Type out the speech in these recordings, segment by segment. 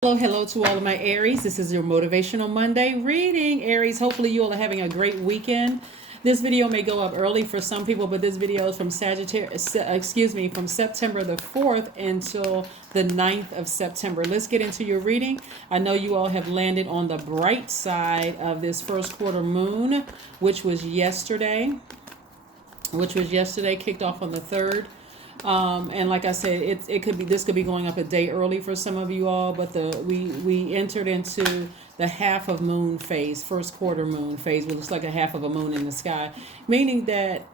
Hello to all of my Aries. This is your Motivational Monday reading. Aries, hopefully you all are having a great weekend. This video may go up early for some people, but this video is from from September the 4th until the 9th of September. Let's get into your reading. I know you all have landed on the bright side of this first quarter moon, which was yesterday. Kicked off on the 3rd. And like I said, it could be, this could be going up a day early for some of you all, but we entered into the half of moon phase, first quarter moon phase, which looks like a half of a moon in the sky, meaning that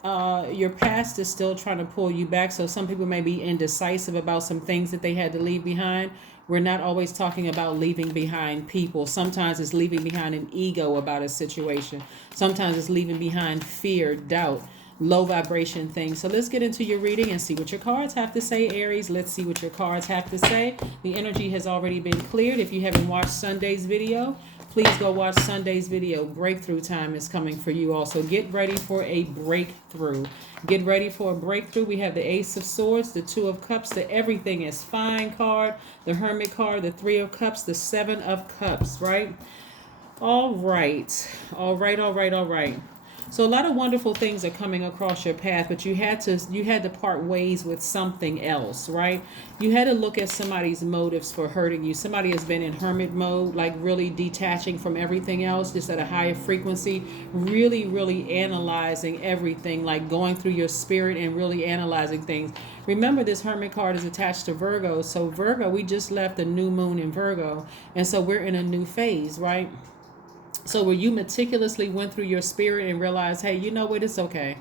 your past is still trying to pull you back. So some people may be indecisive about some things that they had to leave behind. We're not always talking about leaving behind people. Sometimes it's leaving behind an ego about a situation. Sometimes it's leaving behind fear, doubt, low vibration things. So let's get into your reading and see what your cards have to say, Aries. Let's see what your cards have to say. The energy has already been cleared. If you haven't watched Sunday's video, please go watch Sunday's video. Breakthrough time is coming for you also. Get ready for a breakthrough. Get ready for a breakthrough. We have the Ace of Swords, the Two of Cups, the Everything is Fine card, the Hermit card, the Three of Cups, the Seven of Cups, right? All right. So a lot of wonderful things are coming across your path, but you had to part ways with something else, right? You had to look at somebody's motives for hurting you. Somebody has been in hermit mode, like really detaching from everything else, just at a higher frequency, really analyzing everything, like going through your spirit and really analyzing things. Remember, this Hermit card is attached to Virgo. So Virgo, we just left the new moon in Virgo, and so we're in a new phase, right? So where you meticulously went through your spirit and realized, hey, you know what, it's okay.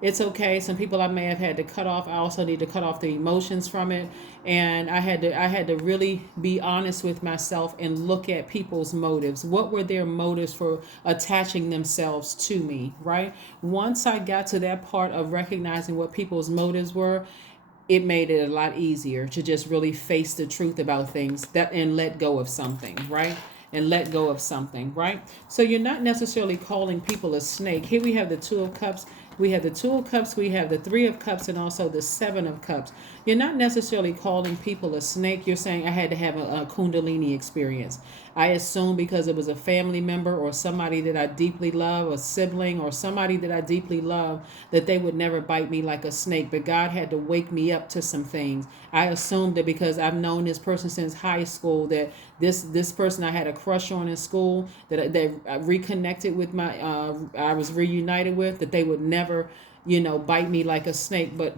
It's okay. Some people I may have had to cut off. I also need to cut off the emotions from it. And I had to really be honest with myself and look at people's motives. What were their motives for attaching themselves to me, right? Once I got to that part of recognizing what people's motives were, it made it a lot easier to just really face the truth about things and let go of something, right? And let go of something, right? So you're not necessarily calling people a snake. Here we have the Two of Cups. We have the Two of Cups. We have the Three of Cups and also the Seven of Cups. You're not necessarily calling people a snake. You're saying I had to have a Kundalini experience. I assume because it was a family member or somebody that I deeply love, a sibling or somebody that I deeply love, that they would never bite me like a snake. But God had to wake me up to some things. I assumed that because I've known this person since high school, that this person I had a crush on in school, that I reconnected with I was reunited with, that they would never, bite me like a snake. But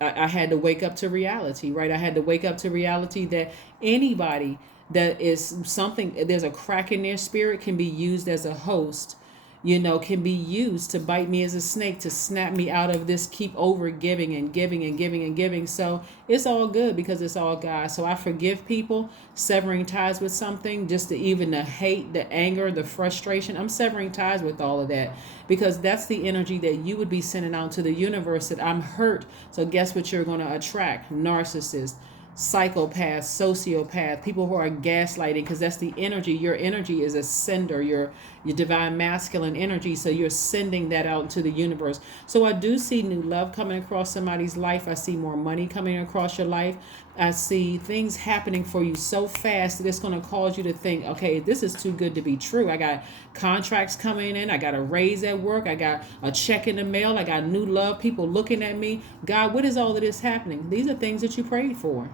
I had to wake up to reality, right? I had to wake up to reality that anybody that is something, there's a crack in their spirit, can be used as a host, can be used to bite me as a snake, to snap me out of this, keep over giving and giving and giving and giving. So it's all good because it's all God. So I forgive people, severing ties with something, just even the hate, the anger, the frustration. I'm severing ties with all of that because that's the energy that you would be sending out to the universe, that I'm hurt. So guess what you're going to attract? Narcissists, psychopaths, sociopath, people who are gaslighting, because that's the energy. Your energy is a sender, your divine masculine energy. So you're sending that out into the universe. So I do see new love coming across somebody's life. I see more money coming across your life. I see things happening for you so fast that it's going to cause you to think, okay, this is too good to be true. I got contracts coming in. I got a raise at work. I got a check in the mail. I got new love, people looking at me. God, what is all of this happening? These are things that you prayed for.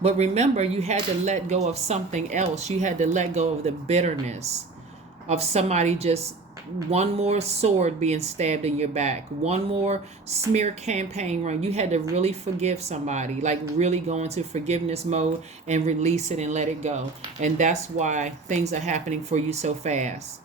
But remember, you had to let go of something else. You had to let go of the bitterness of somebody, just one more sword being stabbed in your back, one more smear campaign run. You had to really forgive somebody, like really go into forgiveness mode and release it and let it go. And that's why things are happening for you so fast.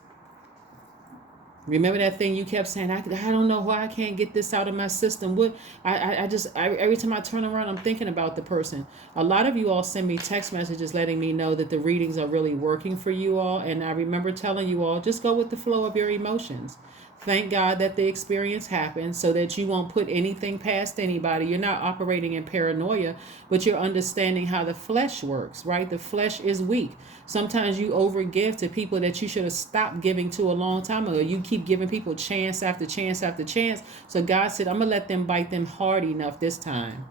Remember that thing you kept saying, I don't know why I can't get this out of my system. What every time I turn around, I'm thinking about the person. A lot of you all send me text messages letting me know that the readings are really working for you all. And I remember telling you all, just go with the flow of your emotions. Thank God that the experience happened so that you won't put anything past anybody. You're not operating in paranoia, but you're understanding how the flesh works, right? The flesh is weak. Sometimes you overgive to people that you should have stopped giving to a long time ago. You keep giving people chance after chance after chance. So God said, I'm going to let them bite them hard enough this time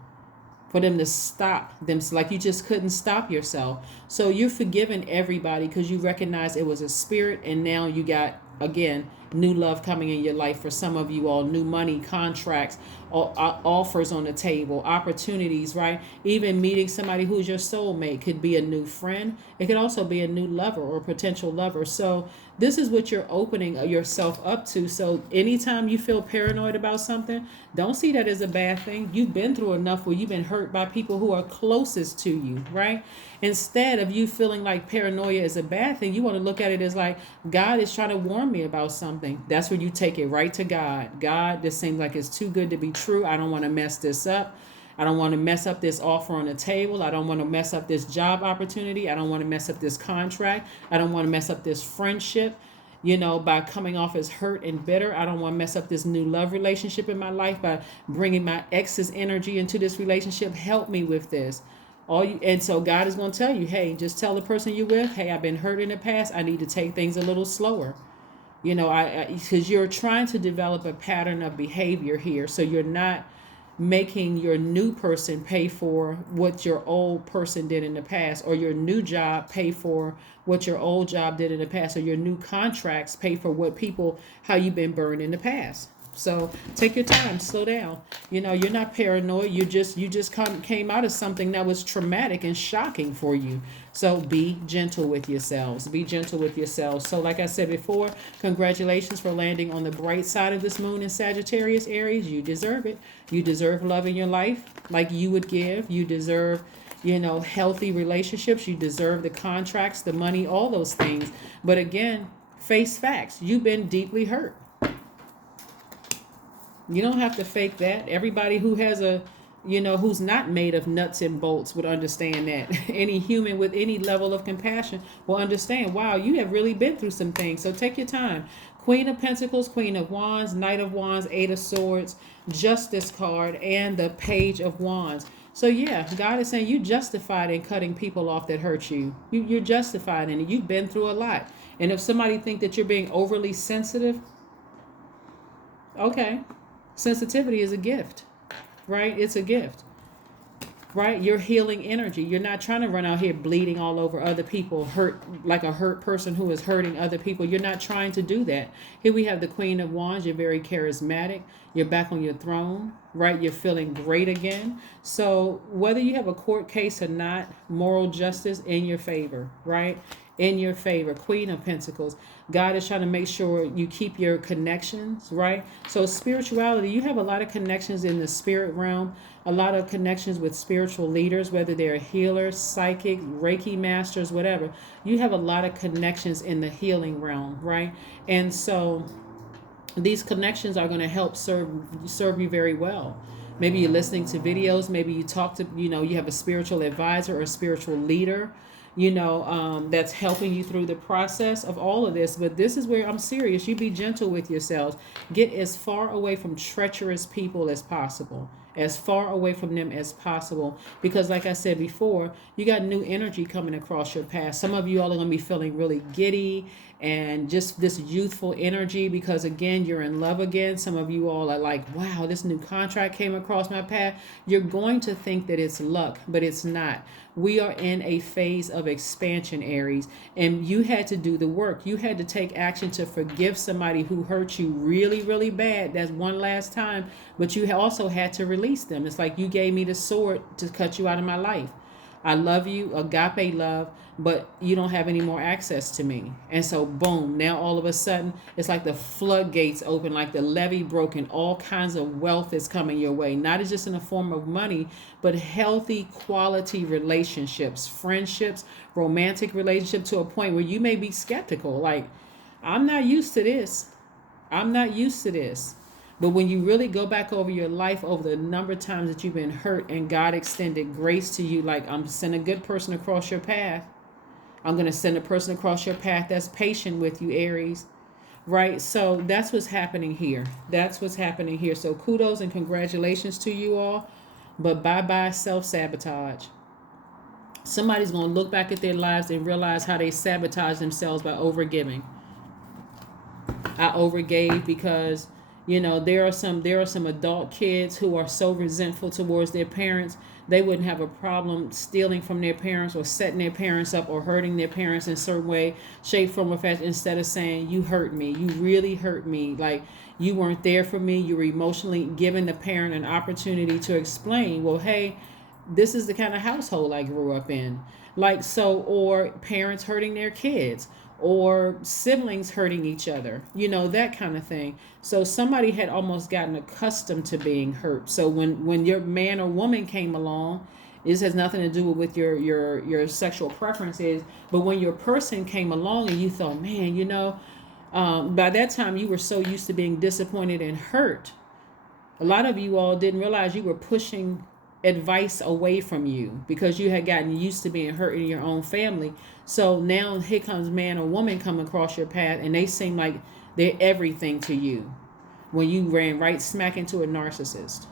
for them to stop them, like you just couldn't stop yourself. So you're forgiving everybody because you recognize it was a spirit, and now you got, again, new love coming in your life. For some of you all, new money, contracts, offers on the table, opportunities, right? Even meeting somebody who's your soulmate could be a new friend. It could also be a new lover or potential lover. So this is what you're opening yourself up to. So anytime you feel paranoid about something, don't see that as a bad thing. You've been through enough where you've been hurt by people who are closest to you, right? Instead of you feeling like paranoia is a bad thing, you want to look at it as like, God is trying to warn me about something. That's where you take it right to God. God, this seems like it's too good to be true. I don't want to mess this up. I don't want to mess up this offer on the table. I don't want to mess up this job opportunity. I don't want to mess up this contract. I don't want to mess up this friendship, by coming off as hurt and bitter. I don't want to mess up this new love relationship in my life by bringing my ex's energy into this relationship. Help me with this. And so God is going to tell you, hey, just tell the person you're with, hey, I've been hurt in the past. I need to take things a little slower. Because you're trying to develop a pattern of behavior here. So you're not making your new person pay for what your old person did in the past, or your new job pay for what your old job did in the past, or your new contracts pay for how you've been burned in the past. So take your time, slow down. You're not paranoid. You just came out of something that was traumatic and shocking for you. So be gentle with yourselves. Be gentle with yourselves. So like I said before, congratulations for landing on the bright side of this moon in Sagittarius, Aries. You deserve it. You deserve love in your life like you would give. You deserve, healthy relationships. You deserve the contracts, the money, all those things. But again, face facts. You've been deeply hurt. You don't have to fake that. Everybody who has who's not made of nuts and bolts would understand that. Any human with any level of compassion will understand, wow, you have really been through some things. So take your time. Queen of Pentacles, Queen of Wands, Knight of Wands, Eight of Swords, Justice card, and the Page of Wands. So yeah, God is saying you justified in cutting people off that hurt you. You're justified in it. You've been through a lot. And if somebody think that you're being overly sensitive, okay. Sensitivity is a gift, right? It's a gift, right? You're healing energy. You're not trying to run out here bleeding all over other people, hurt like a hurt person who is hurting other people. You're not trying to do that. Here we have the Queen of Wands. You're very charismatic. You're back on your throne, right? You're feeling great again. So whether you have a court case or not, moral justice in your favor, right? In your favor. Queen of Pentacles. God is trying to make sure you keep your connections, right? So spirituality, you have a lot of connections in the spirit realm, a lot of connections with spiritual leaders, whether they're healers, psychic, Reiki masters, whatever. You have a lot of connections in the healing realm, right? And so these connections are going to help serve you very well. Maybe you're listening to videos, maybe you talk to, you have a spiritual advisor or a spiritual leader, that's helping you through the process of all of this. But this is where I'm serious. You be gentle with yourselves. Get as far away from treacherous people as possible. As far away from them as possible. Because like I said before, you got new energy coming across your path. Some of you all are going to be feeling really giddy and just this youthful energy because, again, you're in love again. Some of you all are like, wow, this new contract came across my path. You're going to think that it's luck, but it's not. We are in a phase of expansion, Aries, and you had to do the work. You had to take action to forgive somebody who hurt you really, really bad. That's one last time, but you also had to release them. It's like you gave me the sword to cut you out of my life. I love you, agape love, but you don't have any more access to me. And so, boom, now all of a sudden, it's like the floodgates open, like the levee broken. All kinds of wealth is coming your way, not just in the form of money, but healthy, quality relationships, friendships, romantic relationships, to a point where you may be skeptical. Like, I'm not used to this. I'm not used to this. But when you really go back over your life, over the number of times that you've been hurt and God extended grace to you, like, I'm sending a good person across your path. I'm going to send a person across your path that's patient with you, Aries. Right? So that's what's happening here. That's what's happening here. So kudos and congratulations to you all. But bye-bye self-sabotage. Somebody's going to look back at their lives and realize how they sabotage themselves by overgiving. I overgave because there are some adult kids who are so resentful towards their parents they wouldn't have a problem stealing from their parents or setting their parents up or hurting their parents in a certain way, shape, form, or fashion, instead of saying, you hurt me, you really hurt me, like you weren't there for me, you were emotionally giving the parent an opportunity to explain, well, hey, this is the kind of household I grew up in. Like, so, or parents hurting their kids, or siblings hurting each other, that kind of thing. So somebody had almost gotten accustomed to being hurt. So when your man or woman came along, this has nothing to do with your sexual preferences, but when your person came along and you thought, man, by that time you were so used to being disappointed and hurt. A lot of you all didn't realize you were pushing advice away from you because you had gotten used to being hurt in your own family. So now here comes man or woman coming across your path, and they seem like they're everything to you when you ran right smack into a narcissist.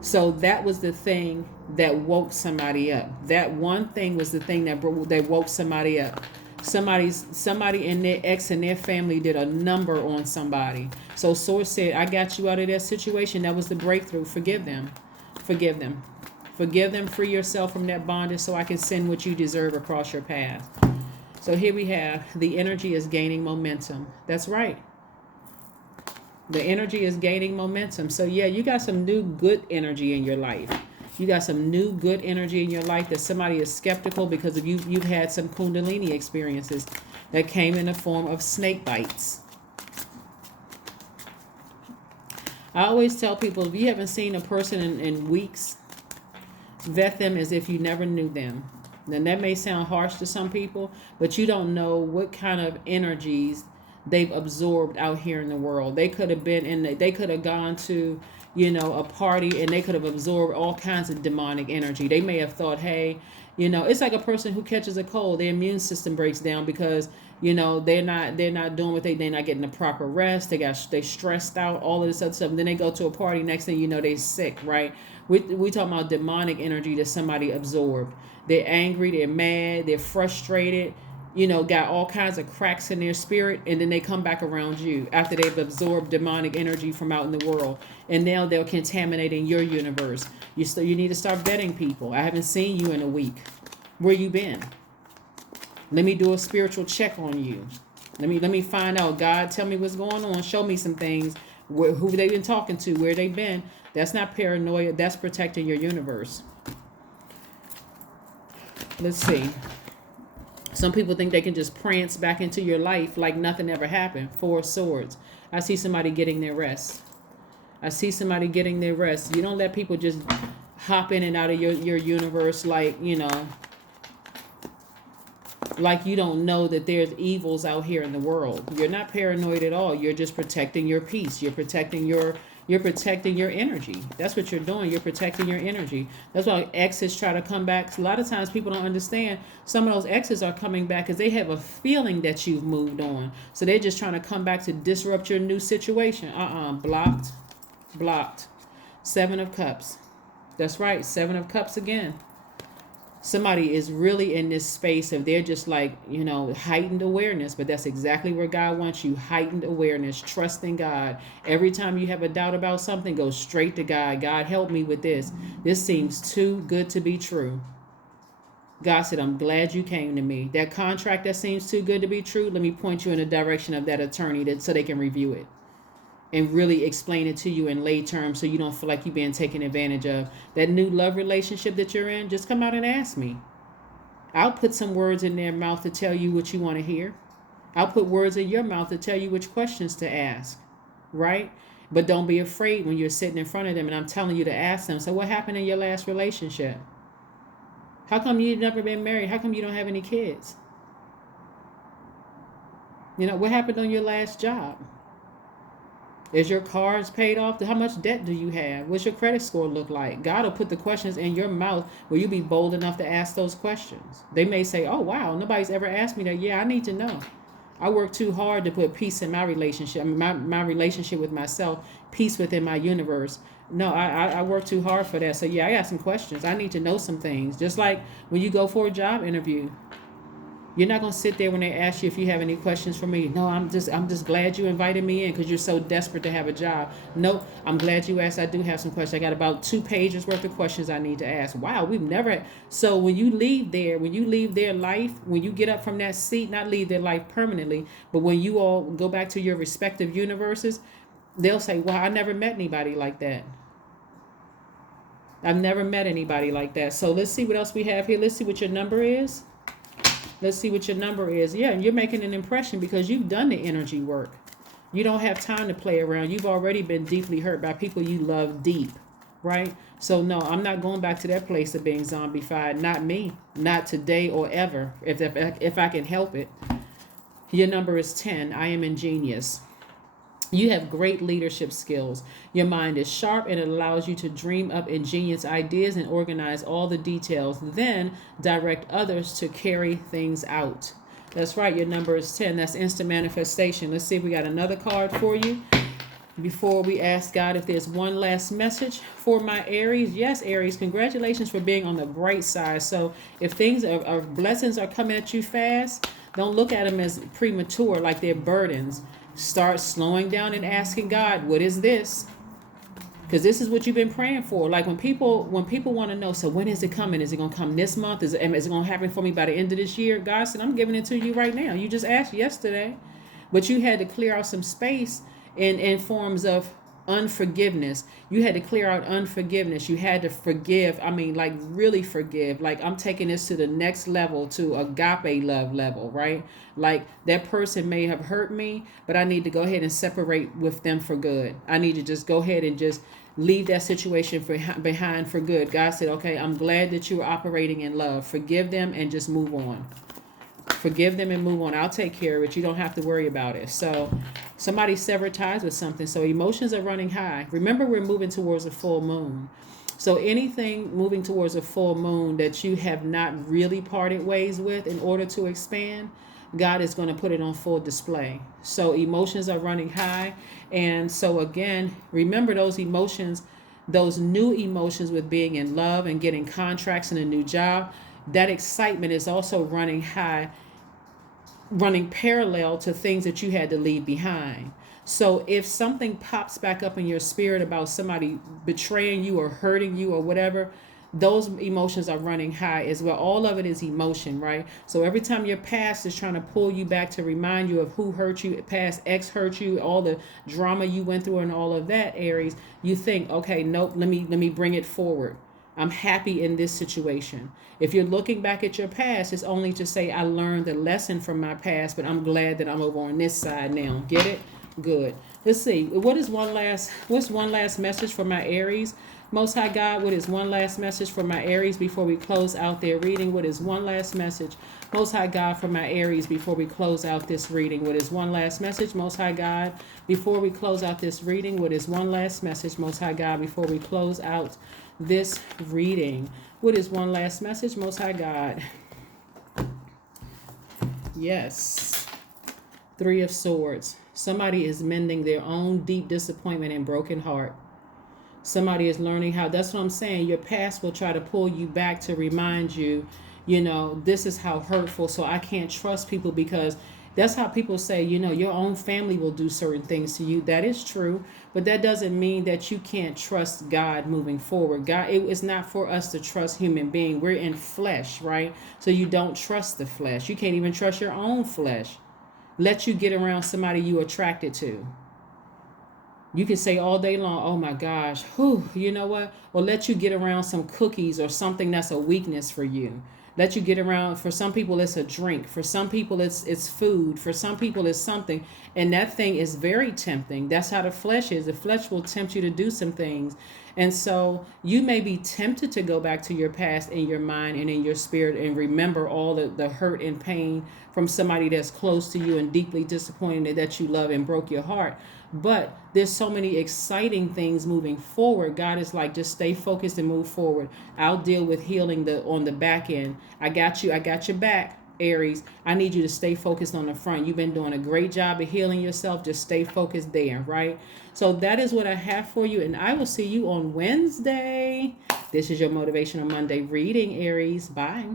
So that was the thing that woke somebody up. That one thing was the thing that woke somebody up. Somebody in their ex and their family did a number on somebody. So Source said, I got you out of that situation. That was the breakthrough. Forgive them. Forgive them. Forgive them. Free yourself from that bondage so I can send what you deserve across your path. So here we have, the energy is gaining momentum. That's right. The energy is gaining momentum. So yeah, you got some new good energy in your life. You got some new good energy in your life that somebody is skeptical because of you've had some Kundalini experiences that came in the form of snake bites. I always tell people, if you haven't seen a person in weeks, vet them as if you never knew them. And that may sound harsh to some people, but you don't know what kind of energies they've absorbed out here in the world. They could have been they could have gone to, a party, and they could have absorbed all kinds of demonic energy. They may have thought, hey, it's like a person who catches a cold, their immune system breaks down because, they're not doing what they're not getting the proper rest. They stressed out, all of this other stuff. And then they go to a party, next thing you know, they're sick, right? We talking about demonic energy that somebody absorbed. They're angry, they're mad, they're frustrated, got all kinds of cracks in their spirit, and then they come back around you after they've absorbed demonic energy from out in the world, and now they're contaminating your universe. You need to start vetting people. I haven't seen you in a week. Where you been? Let me do a spiritual check on you. Let me find out. God, tell me what's going on. Show me some things. Who they've been talking to, where they've been. That's not paranoia. That's protecting your universe. Let's see. Some people think they can just prance back into your life like nothing ever happened. 4 of Swords. I see somebody getting their rest. I see somebody getting their rest. You don't let people just hop in and out of your universe like, like you don't know that there's evils out here in the world. You're not paranoid at all. You're just protecting your peace. You're protecting your energy. That's what you're doing. You're protecting your energy. That's why exes try to come back. A lot of times people don't understand. Some of those exes are coming back because they have a feeling that you've moved on. So they're just trying to come back to disrupt your new situation. Blocked. 7 of Cups. That's right. 7 of Cups again. Somebody is really in this space of they're just like, heightened awareness, but that's exactly where God wants you. Heightened awareness, trusting God. Every time you have a doubt about something, go straight to God. God, help me with this. This seems too good to be true. God said, I'm glad you came to me. That contract that seems too good to be true, let me point you in the direction of that attorney so they can review it and really explain it to you in lay terms so you don't feel like you're being taken advantage of. That new love relationship that you're in, just come out and ask me. I'll put some words in their mouth to tell you what you want to hear. I'll put words in your mouth to tell you which questions to ask, right? But don't be afraid when you're sitting in front of them and I'm telling you to ask them, so what happened in your last relationship? How come you've never been married? How come you don't have any kids? What happened on your last job? Is your cards paid off? How much debt do you have? What's your credit score look like? God will put the questions in your mouth where you be bold enough to ask those questions. They may say, oh, wow, nobody's ever asked me that. Yeah, I need to know. I work too hard to put peace in my relationship, my relationship with myself, peace within my universe. No, I work too hard for that. So, yeah, I got some questions. I need to know some things. Just like when you go for a job interview. You're not going to sit there when they ask you if you have any questions for me. No, I'm just glad you invited me in because you're so desperate to have a job. Nope, I'm glad you asked. I do have some questions. I got about 2 pages worth of questions I need to ask. Wow, we've never. So when you leave there, when you leave their life, when you get up from that seat, not leave their life permanently, but when you all go back to your respective universes, they'll say, "Well, I never met anybody like that. I've never met anybody like that." So let's see what else we have here. Let's see what your number is. Let's see what your number is. Yeah, and you're making an impression because you've done the energy work. You don't have time to play around. You've already been deeply hurt by people you love deep, right? So no, I'm not going back to that place of being zombified. Not me. Not today or ever, if I can help it. Your number is 10. I am ingenious. You have great leadership skills. Your mind is sharp and it allows you to dream up ingenious ideas and organize all the details, then direct others to carry things out. That's right, your number is 10. That's instant manifestation. Let's see if we got another card for you before we ask God if there's one last message for my Aries. Yes, Aries, congratulations for being on the bright side. So if things are blessings are coming at you fast, don't look at them as premature, like they're burdens. Start slowing down and asking God, what is this? Because this is what you've been praying for. Like when people want to know, so when is it coming? Is it going to come this month? Is it going to happen for me by the end of this year? God said, I'm giving it to you right now. You just asked yesterday, but you had to clear out some space in forms of unforgiveness. You had to clear out unforgiveness. You had to forgive. I mean, like really forgive. Like I'm taking this to the next level, to agape love level, right? Like that person may have hurt me, but I need to go ahead and separate with them for good. I need to just go ahead and just leave that situation behind for good. God said, okay, I'm glad that you are operating in love. Forgive them and just move on. Forgive them and move on. I'll take care of it. You don't have to worry about it. So somebody severed ties with something. So emotions are running high. Remember, we're moving towards a full moon. So anything moving towards a full moon that you have not really parted ways with in order to expand, God is going to put it on full display. So emotions are running high. And so again, remember those emotions, those new emotions with being in love and getting contracts and a new job. That excitement is also running high, running parallel to things that you had to leave behind. So if something pops back up in your spirit about somebody betraying you or hurting you or whatever, those emotions are running high as well. All of it is emotion, right? So every time your past is trying to pull you back to remind you of who hurt you, past ex hurt you, all the drama you went through and all of that, Aries, you think, okay, nope, let me bring it forward. I'm happy in this situation. If you're looking back at your past, it's only to say, I learned a lesson from my past, but I'm glad that I'm over on this side now. Get it? Good. Let's see. What's one last message for my Aries? Most High God, what is one last message for my Aries before we close out their reading? What is one last message, Most High God, for my Aries before we close out this reading? What is one last message, Most High God, before we close out this reading? What is one last message, Most High God, before we close out this reading? What is one last message, Most High God? Yes. 3 of Swords. Somebody is mending their own deep disappointment and broken heart. Somebody is learning how, that's what I'm saying, your past will try to pull you back to remind you, this is how hurtful, so I can't trust people, because that's how people say, your own family will do certain things to you. That is true, but that doesn't mean that you can't trust God moving forward. God, it is not for us to trust human being. We're in flesh, right? So you don't trust the flesh. You can't even trust your own flesh. Let you get around somebody you attracted to. You can say all day long, oh my gosh, whew, you know what? Or let you get around some cookies or something that's a weakness for you. Let you get around, for some people it's a drink. For some people it's food. For some people it's something. And that thing is very tempting. That's how the flesh is. The flesh will tempt you to do some things. And so you may be tempted to go back to your past in your mind and in your spirit and remember all the hurt and pain from somebody that's close to you and deeply disappointed that you love and broke your heart. But there's so many exciting things moving forward. God is like, just stay focused and move forward. I'll deal with healing on the back end. I got you. I got your back, Aries. I need you to stay focused on the front. You've been doing a great job of healing yourself. Just stay focused there, right? So that is what I have for you. And I will see you on Wednesday. This is your Motivational Monday reading, Aries. Bye.